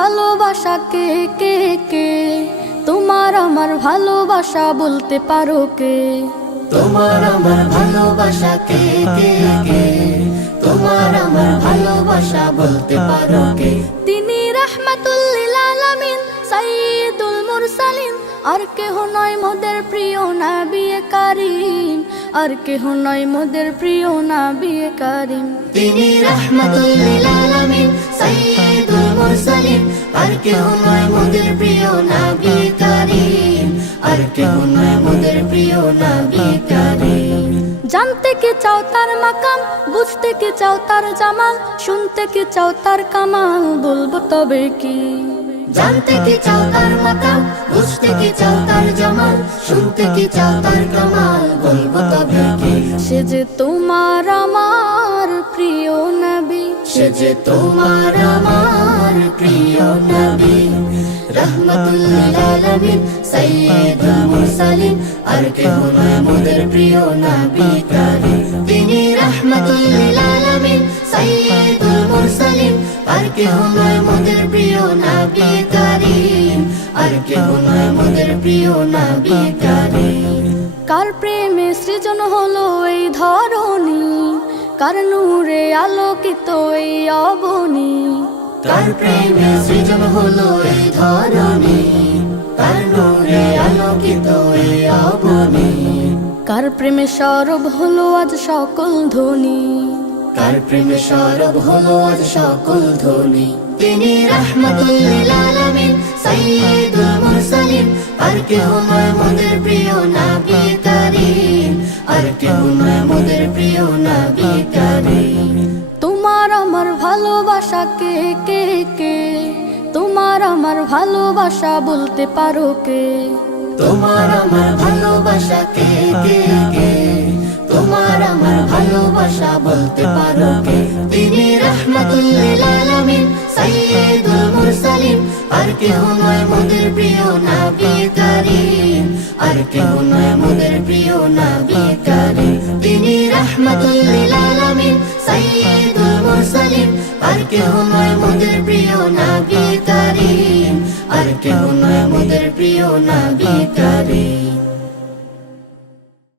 ভালোবাসা কে কে কে, তোমার আমার ভালোবাসা বলতে পারো কে? তোমার আমার ভালোবাসা কে কে কে, তোমার আমার ভালোবাসা বলতে পারো কে? তিনি রাহমাতুল লিল আলামিন সাইয়্যিদুল মুরসালিন, আর কেহ নয় মোদের প্রিয় নবী কারীম, আর কেহ নয় মোদের প্রিয় নবী কারীম। তিনি রাহমাতুল লিল আলামিন সাইয়্যিদুল মুরসালিন, আর কেহ নয় মোদের প্রিয় নবী কারীম, আর কেহ নয় মোদের প্রিয় নবী কারীম। জানতে কি চাও তার মাকাম, বুঝতে কি চাও তার জামাল, শুনতে কি চাও তার কামাল, বলবো তবে কি? জানতে কি চাও তার মাকাম, বুঝতে কি চাও তার জামাল, শুনতে কি চাও তার কামাল, বলবো তবে কি? সে যে তোমার আমার প্রিয় নবী, সে যে তোমার আমার প্রিয় নবী। রাহমাতুল লিল আলামিন সাইয়্যিদুল মুরসালিন, আর কেহ নয় মোদের প্রিয় নবী কারীম। তিনি রাহমাতুল লিল আলামিন সাইয়্যিদুল মুরসালিন, আর কেহ নয় মোদের প্রিয় নবী কারীম, আর কেহ নয় মোদের প্রিয় নবী কারীম। কার প্রেমে সৃজন হলো এই ধরণী, কার নূরে আলোকিত এই অবনী, কার প্রেমে সৃজন হলো এই ধরণী, কার নূরে আলোকিত এই অবনী, কার প্রেমে সরব হলো আজ সকল ধ্বনি, কার প্রেমে সরব হলো আজ সকল ধ্বনি। তিনি রাহমাতুল লিল আলামিন সাইয়্যিদুল মুরসালিন, আর কেহ নয় মোদের প্রিয় নবী কারীম, আর কেহ নয় মোদের প্রিয় নবী কারীম। তোমার আমার ভালোবাসা কে কে কে, তোমার আমার ভালোবাসা বলতে পারো কে? তোমার আমার ভালোবাসা কে কে কে, তোমার আমার ভালোবাসা বলতে পারো কে? তিনি রাহমাতুল লিল আলামিন সাইয়্যিদুল মুরসালিন, আর কেহ নয় মোদের প্রিয় নবী কারীম, আর কেহ নয় মোদের প্রিয় নবী কারীম। তিনি রাহমাতুল লিল আলামিন সাইয়্যিদুল মুরসালিন, আর কেহ নয় মোদের প্রিয় নবী কারীম, আর কেহ নয় মোদের প্রিয় নবী কারীম।